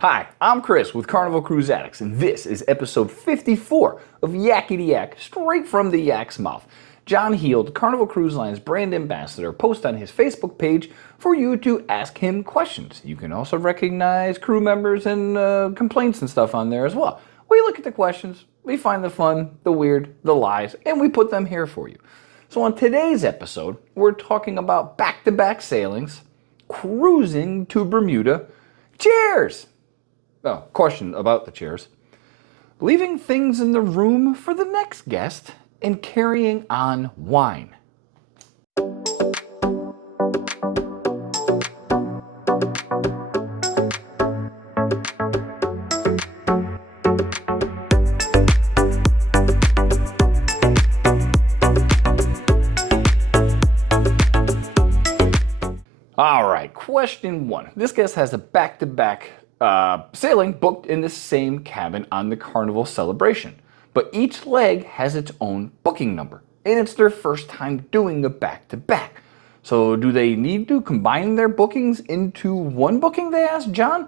Hi, I'm Chris with Carnival Cruise Addicts, and this is episode 54 of Yakety-Yak, straight from the yak's mouth. John Heald, Carnival Cruise Line's brand ambassador, posts on his Facebook page for you to ask him questions. You can also recognize crew members and complaints and stuff on there as well. We look at the questions, we find the fun, the weird, the lies, and we put them here for you. So on today's episode, we're talking about back-to-back sailings, cruising to Bermuda, cheers! Oh, question about the chairs. Leaving things in the room for the next guest and carrying on wine. All right, question one. This guest has a back-to-back sailing booked in the same cabin on the Carnival celebration, but each leg has its own booking number, and it's their first time doing a back-to-back. So do they need to combine their bookings into one booking, they asked John?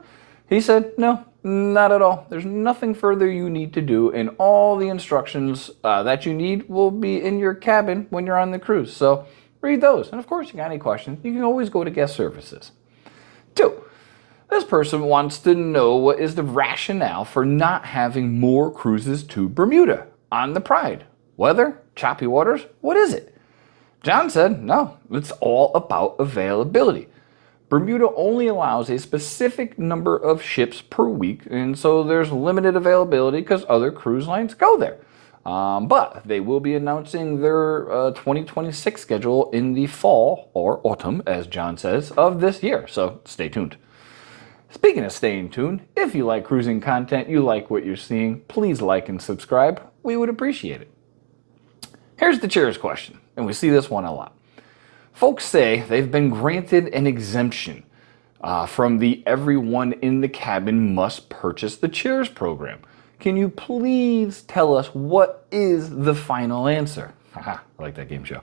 He said, no, not at all. There's nothing further you need to do, and all the instructions that you need will be in your cabin when you're on the cruise. So read those, and of course, you got any questions, you can always go to guest services. 2. This person wants to know what is the rationale for not having more cruises to Bermuda on the Pride. Weather? Choppy waters? What is it? John said, no, it's all about availability. Bermuda only allows a specific number of ships per week, and so there's limited availability because other cruise lines go there. But they will be announcing their 2026 schedule in the fall, or autumn, as John says, of this year, so stay tuned. Speaking of staying tuned, if you like cruising content, you like what you're seeing, please like and subscribe. We would appreciate it. Here's the cheers question, and we see this one a lot. Folks say they've been granted an exemption from the everyone in the cabin must purchase the cheers program. Can you please tell us what is the final answer? Haha, I like that game show.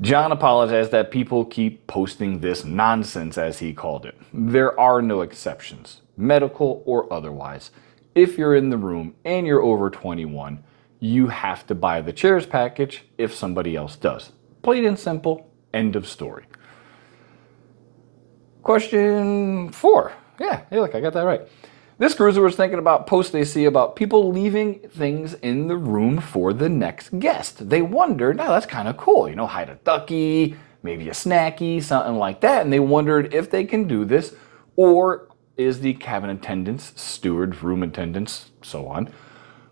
John apologized that people keep posting this nonsense, as he called it. There are no exceptions, medical or otherwise. If you're in the room and you're over 21, you have to buy the cheers package if somebody else does. Plain and simple, end of story. Question 4. Yeah, look, I got that right. This cruiser was thinking about posts they see about people leaving things in the room for the next guest. They wondered, now that's kind of cool, hide a ducky, maybe a snacky, something like that. And they wondered if they can do this, or is the cabin attendants, stewards, room attendants, so on,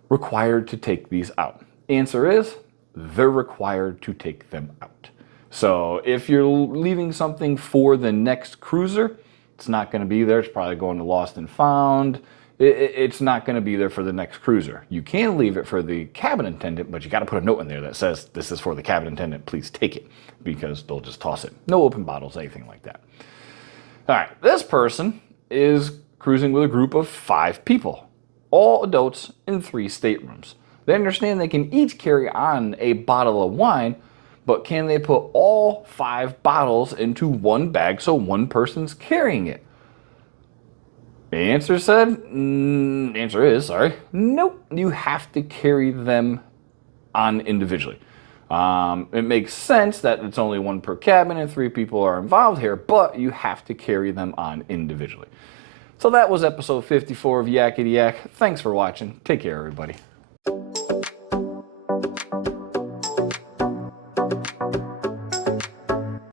required to take these out? Answer is, they're required to take them out. So if you're leaving something for the next cruiser, it's not going to be there. It's probably going to Lost and Found. It's not going to be there for the next cruiser. You can leave it for the cabin attendant, but you got to put a note in there that says, this is for the cabin attendant, please take it, because they'll just toss it. No open bottles, anything like that. All right, this person is cruising with a group of 5 people, all adults in 3 staterooms. They understand they can each carry on a bottle of wine, but can they put all 5 bottles into one bag so one person's carrying it? The answer is, nope, you have to carry them on individually. It makes sense that it's only 1 per cabin and 3 people are involved here, but you have to carry them on individually. So that was episode 54 of Yakety-Yak. Thanks for watching. Take care, everybody.